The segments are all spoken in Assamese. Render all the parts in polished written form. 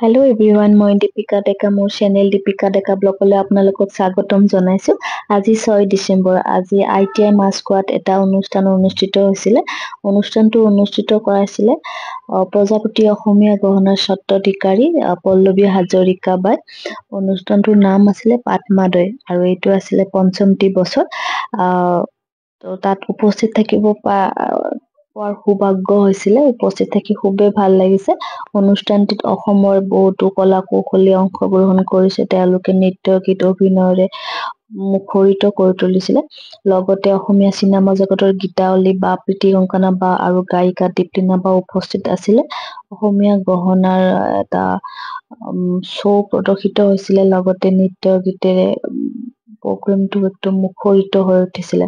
Hello everyone, মই দীপিকা ডেকা মোৰ চেনেল দীপিকা ডেকা ব্লগলৈ আপোনালোকক স্বাগতম জনাইছো। আজি 6 ডিসেম্বৰ আজি ITI মাস্কোৱাত এটা অনুষ্ঠান অনুষ্ঠিত হৈছিল। অনুষ্ঠানটো অনুষ্ঠিত কৰাইছিল প্ৰজাপতি অসমীয়া গহনাৰ স্বত্বাধিকাৰী পল্লৱী হাজৰিকা বাই। অনুষ্ঠানটোৰ নাম আছিল পাটমাদৈ আৰু এইটো আছিল পঞ্চমটি বছৰ। তো তাত উপস্থিত থাকিব পোৱাৰ সৌভাগ্য হৈছিল। উপস্থিত থাকি খুবেই ভাল লাগিছে। অনুষ্ঠানটিত অসমৰ বহুতো কলা কৌশলী অংশগ্ৰহণ কৰিছে। তেওঁলোকে নৃত্য গীত অভিনয়ৰে মুখৰিত কৰি তুলিছিলে। লগতে অসমীয়া চিনেমা জগতৰ গীতাৱলী বা প্ৰীতি কংকনা বা আৰু গায়িকা দীপ্তিনা বা উপস্থিত আছিলে। অসমীয়া গহনাৰ এটা শ্ব' প্ৰদৰ্শিত হৈছিলে। লগতে নৃত্য গীতেৰে প্ৰগ্ৰামটো একদম মুখৰিত হৈ উঠিছিলে।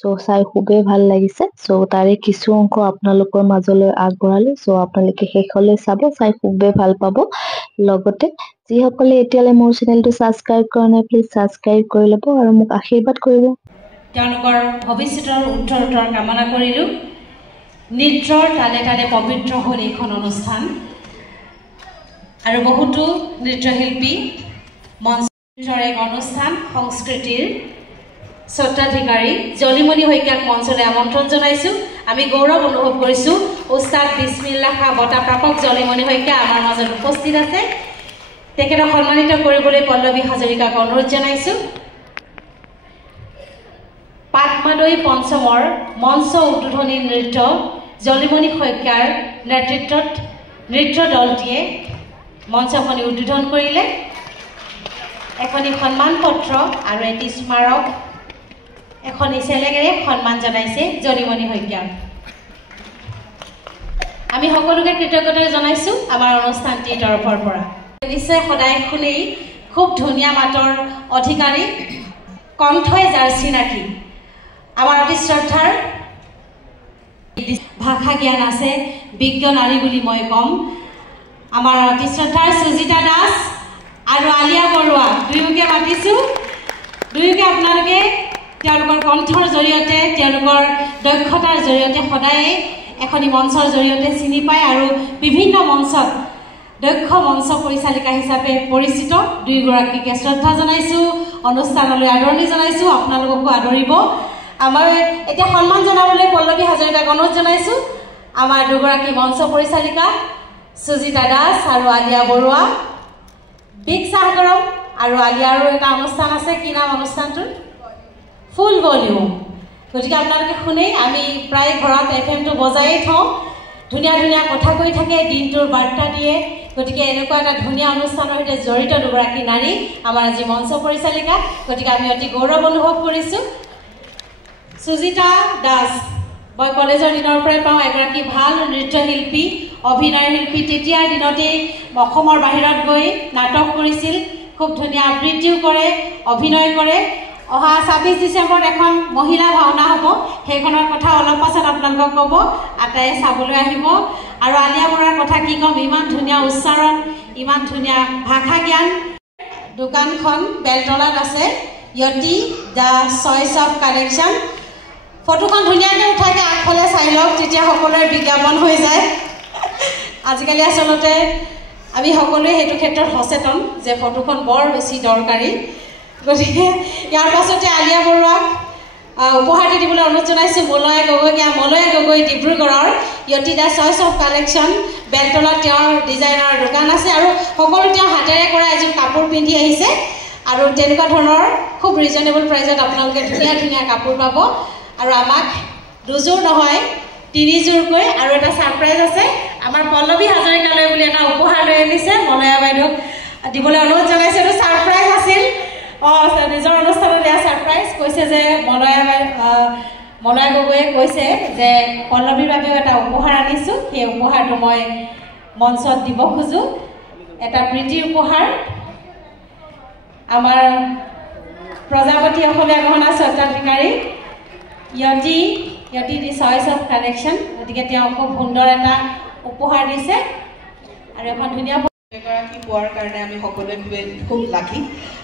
সো চাই খুবেই ভাল লাগিছে। সো তাৰে কিছু অংশ আপোনালোকৰ মাজলৈ আগবঢ়ালো। সো আপোনালোকে শেষলৈ চাব, চাই খুবেই ভাল পাব। লগতে যিসকলে এতিয়ালৈ মোৰ চেনেলটো সাবস্ক্ৰাইব কৰা নাই প্লিজ সাবস্ক্ৰাইব কৰি ল'ব আৰু মোক আশীৰ্বাদ কৰিব। তেওঁলোকৰ ভৱিষ্যতৰ উত্তৰোত্তৰ কামনা কৰিলো। নৃত্যৰ তালে তালে পবিত্ৰ হ'ল এইখন অনুষ্ঠান আৰু বহুতো নৃত্যশিল্পী মঞ্চৰ এক অনুষ্ঠান সংস্কৃতিৰ স্বত্বাধিকাৰী জলিমণি শইকীয়াক মঞ্চলৈ আমন্ত্ৰণ জনাইছো। আমি গৌৰৱ অনুভৱ কৰিছো উস্তাদ বিছমিল্লাহ খাঁ বঁটা প্ৰাপক জলিমণি শইকীয়া আমাৰ মাজত উপস্থিত আছে। তেখেতক সন্মানিত কৰিবলৈ পল্লৱী হাজৰিকাক অনুৰোধ জনাইছো। পাটমাদৈ পঞ্চমৰ মঞ্চ উদ্বোধনী নৃত্য জলিমণি শইকীয়াৰ নেতৃত্বত নৃত্য দলটিয়ে মঞ্চখনি উদ্বোধন কৰিলে। এখনি সন্মান পত্ৰ আৰু এটি স্মাৰক এখনি চেলেঙেৰে সন্মান জনাইছে জলিমণি শইকীয়াক। আমি সকলোকে কৃতজ্ঞতা জনাইছো আমাৰ অনুষ্ঠানটিৰ তৰফৰ পৰা। নিশ্চয় সদায় শুনেই খুব ধুনীয়া মাতৰ অধিকাৰী, কণ্ঠই যাৰ চিনাকি আমাৰ অতি শ্ৰদ্ধাৰ ভাষা জ্ঞান আছে বিজ্ঞ নাৰী বুলি মই কম। আমাৰ অতি শ্ৰদ্ধাৰ সুজিতা দাস আৰু আলিয়া বৰুৱা দুয়োকে মাতিছো। দুয়োকে আপোনালোকে তেওঁলোকৰ কণ্ঠৰ জৰিয়তে তেওঁলোকৰ দক্ষতাৰ জৰিয়তে সদায় এখনি মঞ্চৰ জৰিয়তে চিনি পায় আৰু বিভিন্ন মঞ্চত দক্ষ মঞ্চ পৰিচালিকা হিচাপে পৰিচিত। দুয়োগৰাকীকে শ্ৰদ্ধা জনাইছো, অনুষ্ঠানলৈ আদৰণি জনাইছো। আপোনালোককো আদৰিব। আমাৰ এতিয়া সন্মান জনাবলৈ পল্লৱী হাজৰিকাক অনুৰোধ জনাইছো। আমাৰ দুগৰাকী মঞ্চ পৰিচালিকা সুজিতা দাস আৰু আলিয়া বৰুৱা। বিগ চাহ গৰম আৰু আলিয়াৰো এটা অনুষ্ঠান আছে। কি নাম অনুষ্ঠানটোৰ? ফুল ভলিউম। গতিকে আপোনালোকে শুনেই আমি প্ৰায় ঘৰত FM-টো বজায়েই থওঁ। ধুনীয়া ধুনীয়া কথা কৈ থাকে, দিনটোৰ বাৰ্তা দিয়ে। গতিকে এনেকুৱা এটা ধুনীয়া অনুষ্ঠানৰ সৈতে জড়িত দুগৰাকী নাৰী আমাৰ আজি মঞ্চ পৰিচালিকা। গতিকে আমি অতি গৌৰৱ অনুভৱ কৰিছোঁ। সুজিতা দাস মই কলেজৰ দিনৰ পৰাই পাওঁ এগৰাকী ভাল নৃত্যশিল্পী, অভিনয় শিল্পী। তেতিয়াৰ দিনতেই অসমৰ বাহিৰত গৈ নাটক কৰিছিল, খুব ধুনীয়া আবৃত্তিও কৰে, অভিনয় কৰে। অহা 26 ডিচেম্বৰত এখন মহিলা ভাওনা হ'ব, সেইখনৰ কথা অলপ পাছত আপোনালোকক ক'ব। আটাইয়ে চাবলৈ আহিব। আৰু আলিয়া বৰুৱাৰ কথা কি ক'ম, ইমান ধুনীয়া উচ্চাৰণ, ইমান ধুনীয়া ভাষা জ্ঞান। দোকানখন বেলতলাত আছে, য়তি দ্য চইচ অফ কালেকশ্যন। ফটোখন ধুনীয়াকৈ উঠাকৈ আগফালে চাই লওক, তেতিয়া সকলোৰে বিজ্ঞাপন হৈ যায়। আজিকালি আচলতে আমি সকলোৱে সেইটো ক্ষেত্ৰত সচেতন যে ফটোখন বৰ বেছি দৰকাৰী। গতিকে ইয়াৰ পাছতে আলিয়া বৰুৱাক উপহাৰ দিবলৈ অনুৰোধ জনাইছোঁ। মলয়া গগৈ ডিব্ৰুগড়ৰ য়তি দ্য চইচ অফ কালেকশ্যন বেলতলাত তেওঁৰ ডিজাইনাৰ দোকান আছে আৰু সকলো তেওঁ হাতেৰে কৰা এযোৰ কাপোৰ পিন্ধি আহিছে। আৰু তেনেকুৱা ধৰণৰ খুব ৰিজনেবল প্ৰাইজত আপোনালোকে ধুনীয়া ধুনীয়া কাপোৰ পাব। আৰু আমাক দুযোৰ নহয় 3যোৰকৈ আৰু এটা ছাৰপ্ৰাইজ আছে। আমাৰ পল্লৱী হাজৰিকালৈ বুলি এটা উপহাৰ লৈ আনিছে মলয়া বাইদেউক দিবলৈ অনুৰোধ জনাইছোঁ। এইটো ছাৰপ্ৰাইজ আছিল। নিজৰ অনুষ্ঠানত দিয়া ছাৰপ্ৰাইজ। কৈছে যে মলয়া গগৈয়ে কৈছে যে পল্লৱীৰ বাবেও এটা উপহাৰ আনিছোঁ। সেই উপহাৰটো মই মঞ্চত দিব খোজোঁ। এটা প্ৰীতিৰ উপহাৰ। আমাৰ প্ৰজাপতি অসমীয়া গহনা স্বত্বাধিকাৰী য়তি দি চইচ অফ কালেকশ্যন। গতিকে তেওঁ খুব সুন্দৰ এটা উপহাৰ দিছে আৰু এখন ধুনীয়া এগৰাকী পোৱাৰ কাৰণে আমি সকলোৱে খুব লাকি।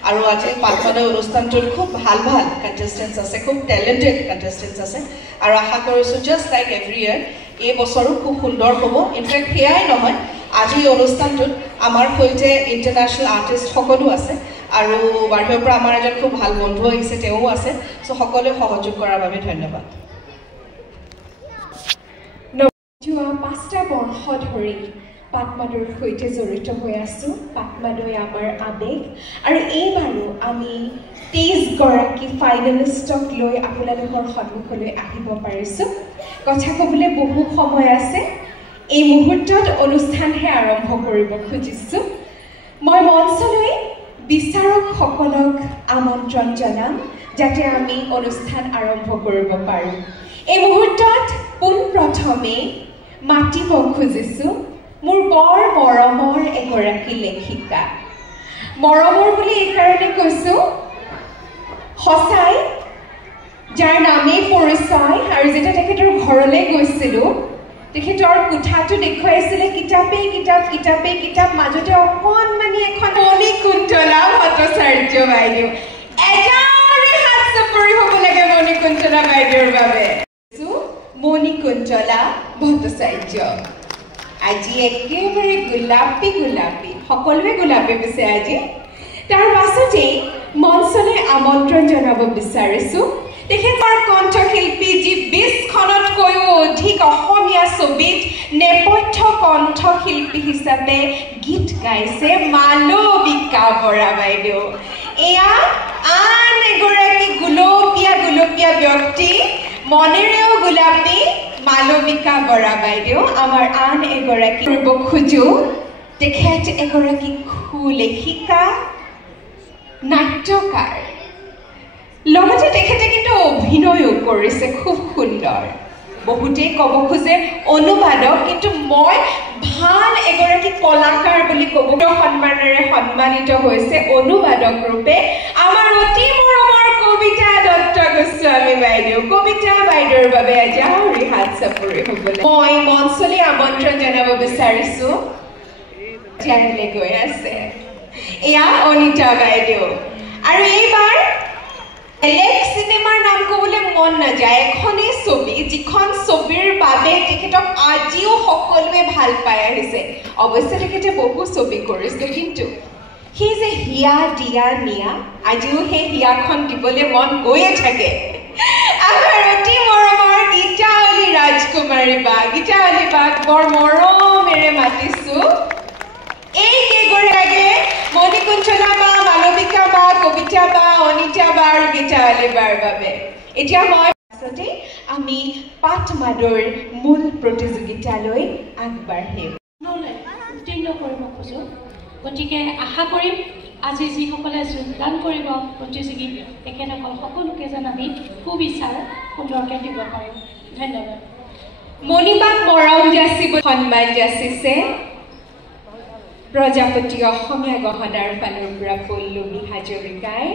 আৰু আজি পাটমাদৈ অনুষ্ঠানটোত খুব ভাল ভাল কণ্টেষ্টেণ্টছ আছে, খুব টেলেণ্টেড কণ্টেষ্টেণ্টছ আছে। আৰু আশা কৰিছোঁ জাষ্ট লাইক এভৰি ইয়াৰ এই বছৰো খুব সুন্দৰ হ'ব। ইনফেক্ট সেয়াই নহয়, আজি অনুষ্ঠানটোত আমাৰ সৈতে ইণ্টাৰনেশ্যনেল আৰ্টিষ্ট সকলো আছে আৰু বাহিৰৰ পৰা আমাৰ এজন খুব ভাল বন্ধু আহিছে তেওঁ আছে সো সকলোৱে সহযোগ কৰাৰ বাবে ধন্যবাদ যোৱা 5টা বৰ্ষ ধৰি পাটমাদৈৰ সৈতে জড়িত হৈ আছো পাটমাদৈ আমাৰ আবেগ আৰু এইবাৰো আমি 23 গৰাকী ফাইনেলিষ্টক লৈ আপোনালোকৰ সন্মুখলৈ আহিব পাৰিছো কথা ক'বলৈ বহু সময় আছে এই মুহূৰ্তত অনুষ্ঠানহে আৰম্ভ কৰিব খুজিছো মই মঞ্চলৈ বিচাৰকসকলক আমন্ত্ৰণ জনাম যাতে আমি অনুষ্ঠান আৰম্ভ কৰিব পাৰোঁ এই মুহূৰ্তত পোনপ্ৰথমে মাতিব খুজিছো মোৰ বৰ মৰমৰ এগৰাকী লেখিকা মৰমৰ বুলি এই কাৰণে কৈছো সঁচাই যাৰ নামে পৰিচয় আৰু যেতিয়া তেখেতৰ ঘৰলৈ গৈছিলোঁ তেখেতৰ কোঠাটো দেখুৱাইছিলে কিতাপ মাজতে অকণমানি এখন মণিকুন্তলা ভট্টাচাৰ্য বাইদেউ এটাৰে হাত চাপৰি হ'ব লাগে মণিকুন্তলা বাইদেউৰ বাবে মণিকুন্তলা ভট্টাচাৰ্য আজি একেবাৰে গোলাপী সকলোৱে গোলাপী পিছে আজি তাৰ পাছতেই মঞ্চলৈ আমন্ত্ৰণ জনাব বিচাৰিছোঁ তেখেতৰ কণ্ঠশিল্পী যি 20খনতকৈও অধিক অসমীয়া ছবিত নেপথ্য কণ্ঠশিল্পী হিচাপে গীত গাইছে মালবিকা বৰা বাইদেউ এয়া আন এগৰাকী গোলপীয়া ব্যক্তি মনেৰেও গোলাপী মালবিকা বৰা বাইদেউ আমাৰ আন এগৰাকী কৰিব খোজো তেখেত এগৰাকী লেখিকা নাট্যকাৰ লগতে তেখেতে কিন্তু অভিনয়ও কৰিছে খুব সুন্দৰ বহুতেই ক'ব খোজে অনুবাদক কিন্তু মই ভাল এগৰাকী কলাকাৰ বুলি ক'ব সন্মানেৰে সন্মানিত হৈছে অনুবাদক ৰূপে আমাৰ অতি মৰমৰ কবিতা দত্ত গোস্বামী বাইদেউ কবিতা বাইদেউৰ বাবে আজি আহৰি হাত চাপৰি হ'বলৈ মই মঞ্চলৈ আমন্ত্ৰণ জনাব বিচাৰিছো যাৰলৈ গৈ আছে এয়া অনিতা বাইদেউ আৰু এইবাৰ বেলেগ চিনেমাৰ নাম ক'বলৈ মন নাযায় এখনেই ছবি যিখন ছবিৰ বাবে তেখেতক আজিও সকলোৱে ভাল পাই আহিছে অৱশ্যে তেখেতে বহু ছবি কৰিছে কিন্তু সেই যে হিয়া দিয়া নিয়া আজিও সেই হিয়াখন দিবলৈ মন গৈয়ে থাকে আমাৰ অতি মৰমৰ গীতাৱলী ৰাজকুমাৰী বাক বৰ মৰমেৰে মাতিছোঁ এই কেইগৰাকী মণিকুন্তলা বা মালবিকা বা কবিতা বা অনিতা বা আৰু গীতাৱলী বাৰ বাবে এতিয়া মই পাছতে আমি পাটমাদৈৰ মূল প্ৰতিযোগিতালৈ আগবাঢ়িম উত্তীৰ্ণ কৰিব খোজোঁ গতিকে আশা কৰিম আজি যিসকলে যোগদান কৰিব প্ৰতিযোগী তেখেতসকল সকলোকে যেন আমি সুবিচাৰ সুন্দৰকৈ দিব পাৰিম ধন্যবাদ মণিবাক মৰম যাচিব সন্মান যাচিছে প্ৰজাপতি অসমীয়া গহনাৰ ফালৰ পৰা পল্লৱী হাজৰিকাই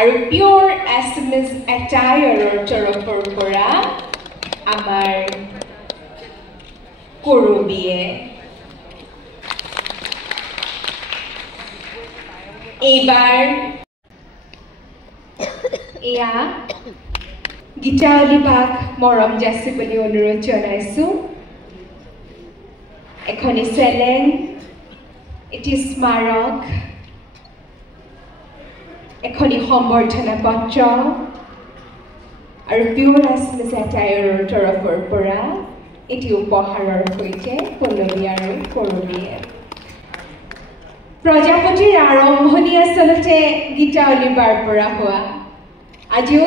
আৰু পিয়ৰ এছএমএছ এটায়াৰৰ তৰফৰ পৰা আমাৰ কৰবীয়ে এইবাৰ এয়া গীতাৱলী বাক মৰম যাচিবলৈ অনুৰোধ জনাইছোঁ এখনি চেলেং এটি স্মাৰক এখনি সম্বৰ্ধনা পত্ৰ আৰু পিয়ৰ এছএমএছ এটায়াৰৰ তৰফৰ পৰা এটি উপহাৰৰ সৈতে পল্লৱী আৰু কৰবীয়ে প্ৰজাপতিৰ আৰম্ভণি আচলতে গীতাৱলী বাৰ পৰা হোৱা আজিও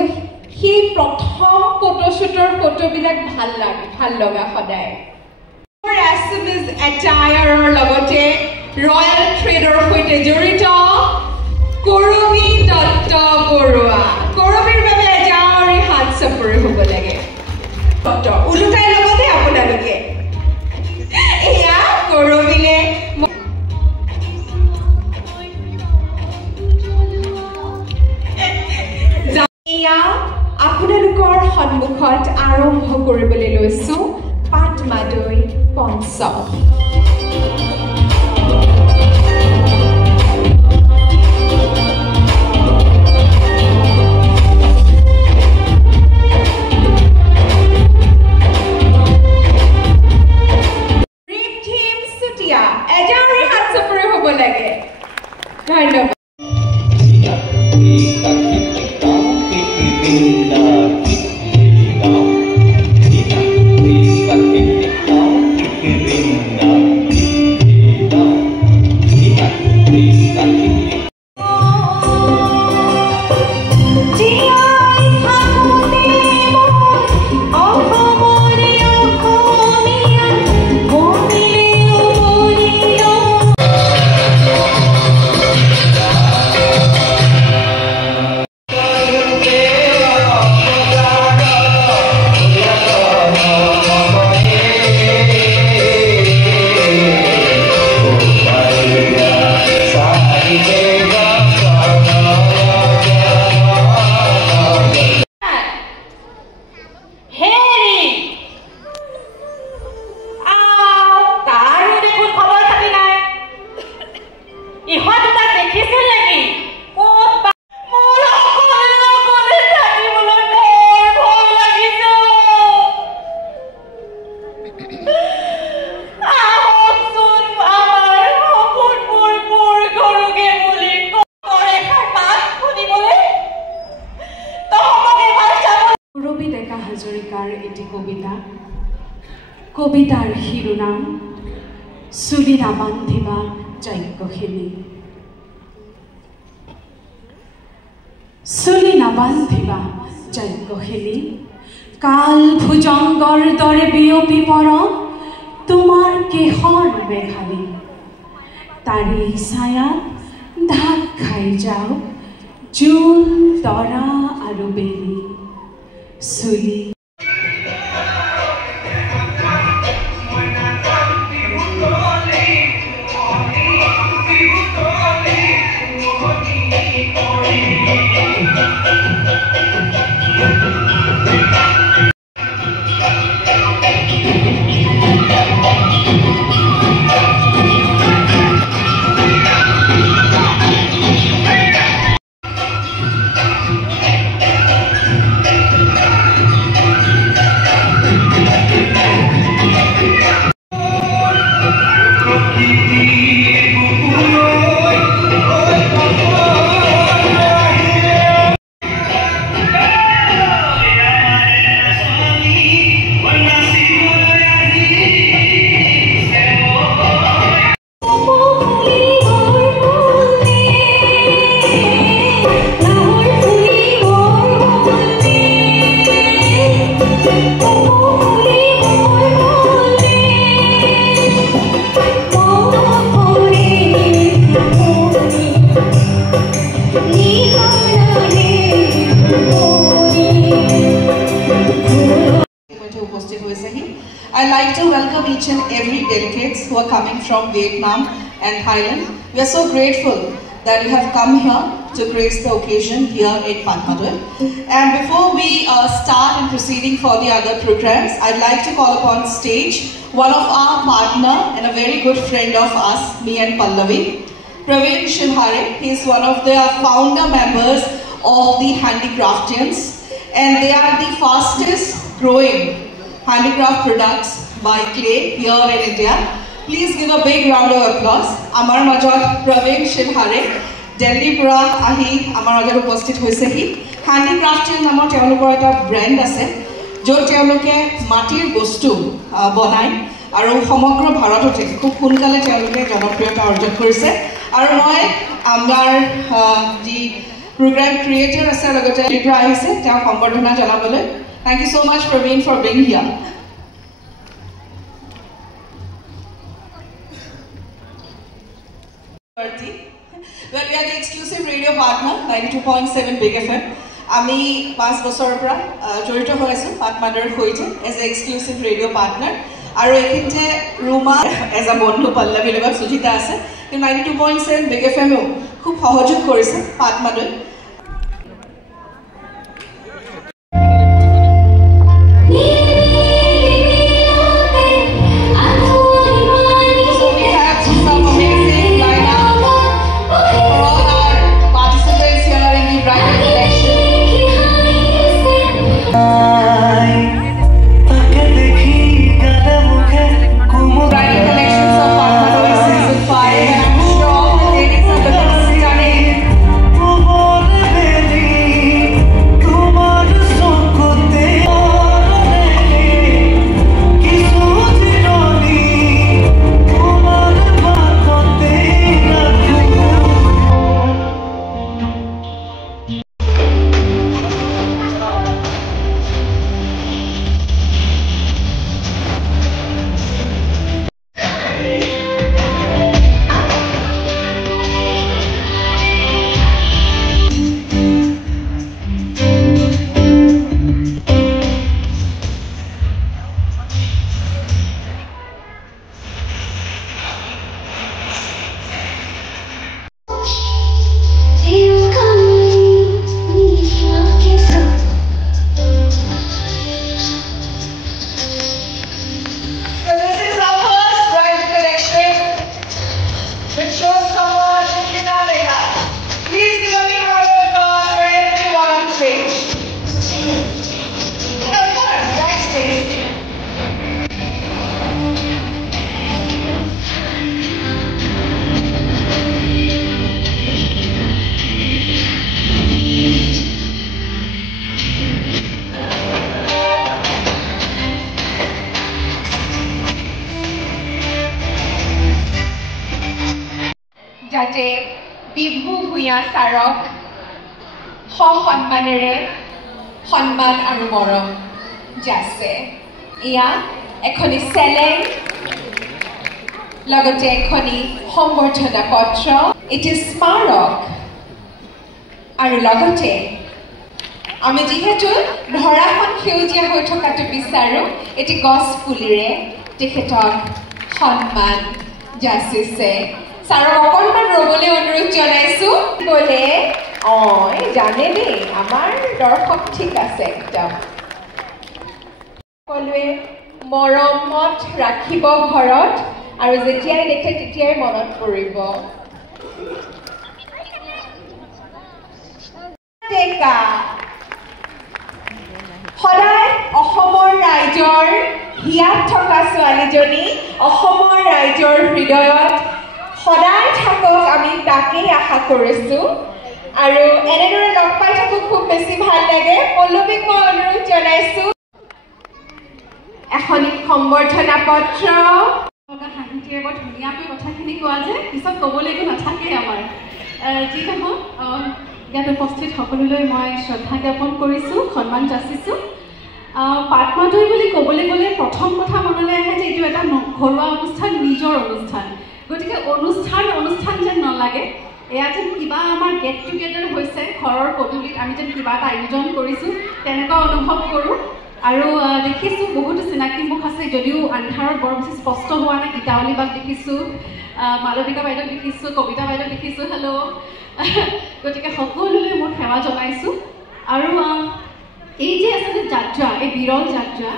সেই প্ৰথম ফটোশ্বুটৰ ফটোবিলাক ভাল লগা সদায় এছএমএছ এটায়াৰৰ লগতে ৰয়েল ট্ৰেডৰ সৈতে জড়িত কৰবী দত্ত বৰুৱা কৰবীৰ বাবে এজাৰি হাত চাপৰি হ'ব লাগে ওলোটাই লগতে আপোনালোকে এয়া কৰবীলে এয়া আপোনালোকৰ সন্মুখত আৰম্ভ কৰিবলৈ লৈছোঁ পাটমাদৈ পঞ্চম Dream Team Sutia লাগে ধন্যবাদ কবিতাৰ শিৰোনাম চুলি নাবান্ধিবা যজ্ঞখিনি চুলি নাবান্ধিবা যজ্ঞখিনি কাল ভুজংগৰ দৰে বিয়পি পৰক তোমাৰ কেশৰ মেঘালী তাৰে ছায়াত ঢাক খাই যাওক জোন তৰা আৰু বেলি চুলি I'd like to welcome each and every delegates who are coming from Vietnam and Thailand. We are so grateful that you have come here to grace the occasion here in Patmadoi. And before we start in proceeding for the other programs, I'd like to call upon stage one of our partner and a very good friend of us, me and Pallavi, Praveen Shilhare. He is one of the founder members of the Handicraftians, and they are the fastest growing handicraft products by clay here in India. Please give a big round of applause. Amar majot Praveen Shilhare, Delhi pura ahi amar majot upasthit hoisehi. Handicraftian namor teolokor eta brand ase jo teoloke matir bostu banai aru সমগ্ৰ ভাৰততে খুব সোনকালে teoloke জনপ্ৰিয়তা অৰ্জন কৰিছে আৰু মই আমাৰ যি program creator ase logote libra ahise তেওঁ সম্বৰ্ধনা জনাবলৈ Thank you so much, Praveen, for being here. Well, we are the exclusive radio partner, 92.7 Big FM. আমি 5 বছৰৰ পৰা জড়িত হৈ আছো পাটমাদৰ সৈতে as an exclusive radio partner. আৰু এখিনতে ৰুমা as a বন্ধু পল্লৱী লগত সুজিতা আছে। 92.7 Big FM খুব সহযোগ কৰিছে পাটমাদৰ। যাতে বিভু ভূঞা ছাৰক সন্মানেৰে সন্মান আৰু মৰম যাচে এয়া এখনি চেলেং লগতে এখনি সম্বৰ্ধনা পত্ৰ এটি স্মাৰক আৰু লগতে আমি যেহেতু ধৰাখন সেউজীয়া হৈ থকাটো বিচাৰো এটি গছ পুলিৰে তেখেতক সন্মান যাচিছে ছাৰক অকণমান ৰ'বলৈ অনুৰোধ জনাইছো বোলে জানে দেই আমাৰ দৰ্শক ঠিক আছে একদম সকলোৱে মৰমত ৰাখিব ঘৰত আৰু যেতিয়াই দেখে তেতিয়াই মনত পৰিব সদায় অসমৰ ৰাইজৰ হিয়াত থকা ছোৱালীজনী অসমৰ ৰাইজৰ হৃদয়ত সদায় থাকক আমি তাকেই আশা কৰিছো আৰু এনেদৰে লগ পাই থাকো খুব বেছি ভাল লাগে পল্লৱীক মই অনুৰোধ জনাইছো এখনি সম্বৰ্ধনা পত্ৰ হাঁহিটিৰে বৰ ধুনীয়াকৈ কথাখিনি কোৱা যে পিছত ক'বলৈতো নাথাকে আমাৰ যি নহওক ইয়াত উপস্থিত সকলোলৈ মই শ্ৰদ্ধা জ্ঞাপন কৰিছোঁ সন্মান যাচিছোঁ পাটমাদৈ বুলি ক'বলৈ গ'লে প্ৰথম কথা মনলৈ আহে যে এইটো এটা ঘৰুৱা অনুষ্ঠান নিজৰ অনুষ্ঠান গতিকে অনুষ্ঠান যেন নালাগে এয়া যেন কিবা আমাৰ গেট টুগেডাৰ হৈছে ঘৰৰ পদূলিত আমি যেন কিবা এটা আয়োজন কৰিছোঁ তেনেকুৱা অনুভৱ কৰোঁ আৰু দেখিছোঁ বহুতো চিনাকি মুখ আছে যদিও আন্ধাৰত বৰ বেছি স্পষ্ট হোৱা নাই গীতাৱলী বাক দেখিছোঁ মালবিকা বাইদেউক দেখিছোঁ কবিতা বাইদেউক দেখিছোঁ হেল্ল' গতিকে সকলোলৈ মোৰ সেৱা জনাইছোঁ আৰু এই যে আচলতে যাত্ৰা এই বিৰল যাত্ৰা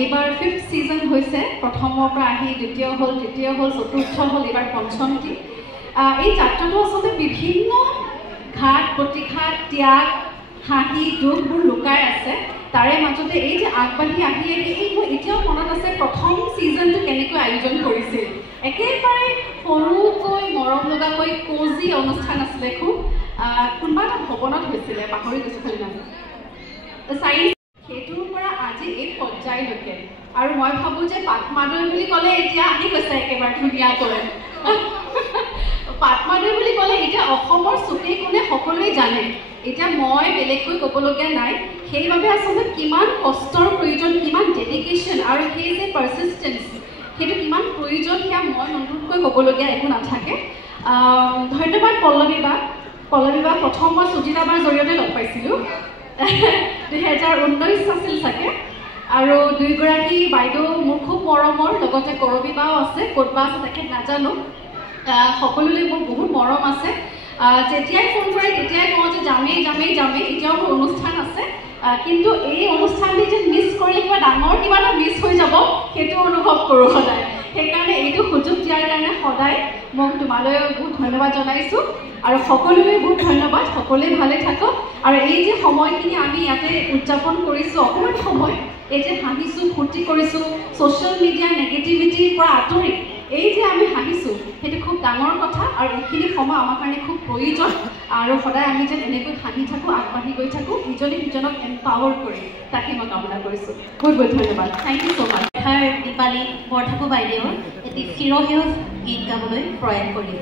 এইবাৰ 5th ছিজন হৈছে প্ৰথমৰ পৰা আহি দ্বিতীয় হ'ল তৃতীয় হ'ল চতুৰ্থ হ'ল এইবাৰ পঞ্চমটি এই যাত্ৰাটো আচলতে বিভিন্ন ঘাট প্ৰতিঘাত ত্যাগ হাঁহি দুখবোৰ লুকাই আছে তাৰে মাজতে এই যে আগবাঢ়ি আহি এই মোৰ এতিয়াও মনত আছে প্ৰথম ছিজনটো কেনেকৈ আয়োজন কৰিছিল একেবাৰে সৰুকৈ মৰম লগাকৈ কোজি অনুষ্ঠান আছিলে খুব কোনোবা এটা ভৱনত হৈছিলে পাহৰি গৈছোঁ খালি নাম সেইটোৰ পৰা আজি এই পৰ্যায়লৈকে আৰু মই ভাবোঁ যে পাটমাদৈ বুলি ক'লে এতিয়া আহি গৈছে একেবাৰে ধুনীয়াকৈ পাটমাদৈ বুলি ক'লে এতিয়া অসমৰ চুকে কোণে সকলোৱে জানে এতিয়া মই বেলেগকৈ ক'বলগীয়া নাই সেইবাবে আচলতে কিমান কষ্টৰ প্ৰয়োজন কিমান ডেডিকেশ্যন আৰু সেই যে পাৰ্চিষ্টেঞ্চ সেইটো কিমান প্ৰয়োজন সেয়া মই নতুনকৈ ক'বলগীয়া একো নাথাকে ধন্যবাদ পল্লৱী বাক প্ৰথম মই সুজিতা বাৰ জৰিয়তে লগ পাইছিলোঁ 2019 আছিল চাগে আৰু দুইগৰাকী বাইদেউ মোৰ খুব মৰমৰ লগতে কৰবী বাও আছে ক'ত বা আছে তেখেত নাজানো সকলোলৈ মোৰ বহুত মৰম আছে যেতিয়াই ফোন কৰে তেতিয়াই কওঁ যে যামেই এতিয়াও মোৰ অনুষ্ঠান আছে কিন্তু এই অনুষ্ঠানটি যে মিছ কৰিলে কিবা ডাঙৰ কিবা এটা মিছ হৈ যাব সেইটো অনুভৱ কৰোঁ সদায় সেইকাৰণে এইটো সুযোগ দিয়াৰ কাৰণে সদায় মই তোমালৈ বহুত ধন্যবাদ জনাইছোঁ আৰু সকলোলৈ বহুত ধন্যবাদ সকলোৱে ভালে থাকক আৰু এই যে সময়খিনি আমি ইয়াতে উদযাপন কৰিছোঁ অকণমান সময় এই যে হাঁহিছোঁ ফূৰ্তি কৰিছোঁ ছ'চিয়েল মিডিয়া নেগেটিভিটিৰ পৰা আঁতৰি এই যে আমি হাঁহিছোঁ সেইটো খুব ডাঙৰ কথা আৰু এইখিনি সময় আমাৰ কাৰণে খুব প্ৰয়োজন আৰু সদায় আমি যেন এনেকৈ হাঁহি থাকোঁ আগবাঢ়ি গৈ থাকোঁ ইজনে সিজনক এম্পাৱাৰ কৰি তাকে মই কামনা কৰিছোঁ বহুত বহুত ধন্যবাদ থেংক ইউ ছ' মাছ দীপালী বৰঠাকুৰ বাইদেউৰ এটি চিৰসেউজ গীত গাবলৈ প্ৰয়াস কৰিম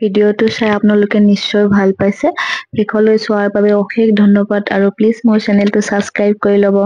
ভিডিঅ'টো চাই আপোনালোকে নিশ্চয় ভাল পাইছে শেষলৈ চোৱাৰ বাবে অশেষ ধন্যবাদ আৰু প্লিজ মোৰ চেনেলটো ছাবস্ক্ৰাইব কৰি ল'ব